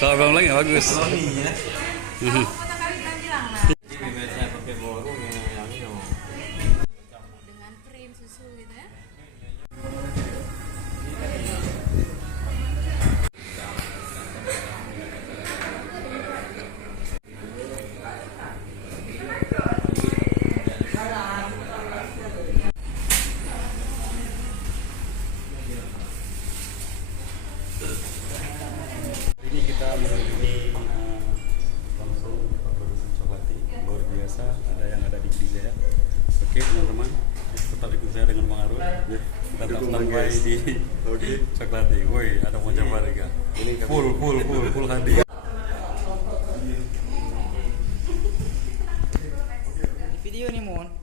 Kalau belum lagi nggak bagus. Koloni ya. Mhm. Ini biasa pakai borong yang ini. Dengan krim susu gitu ya. Ini kita mengunjungi langsung produsen Coklati luar biasa. Ada di Jaya. Oke teman-teman, tetap ikut saya dengan Bang Arul. Kita tetap standby di Coklati. Woi, ada mau coba juga. Full hadiah. Video nih Mon.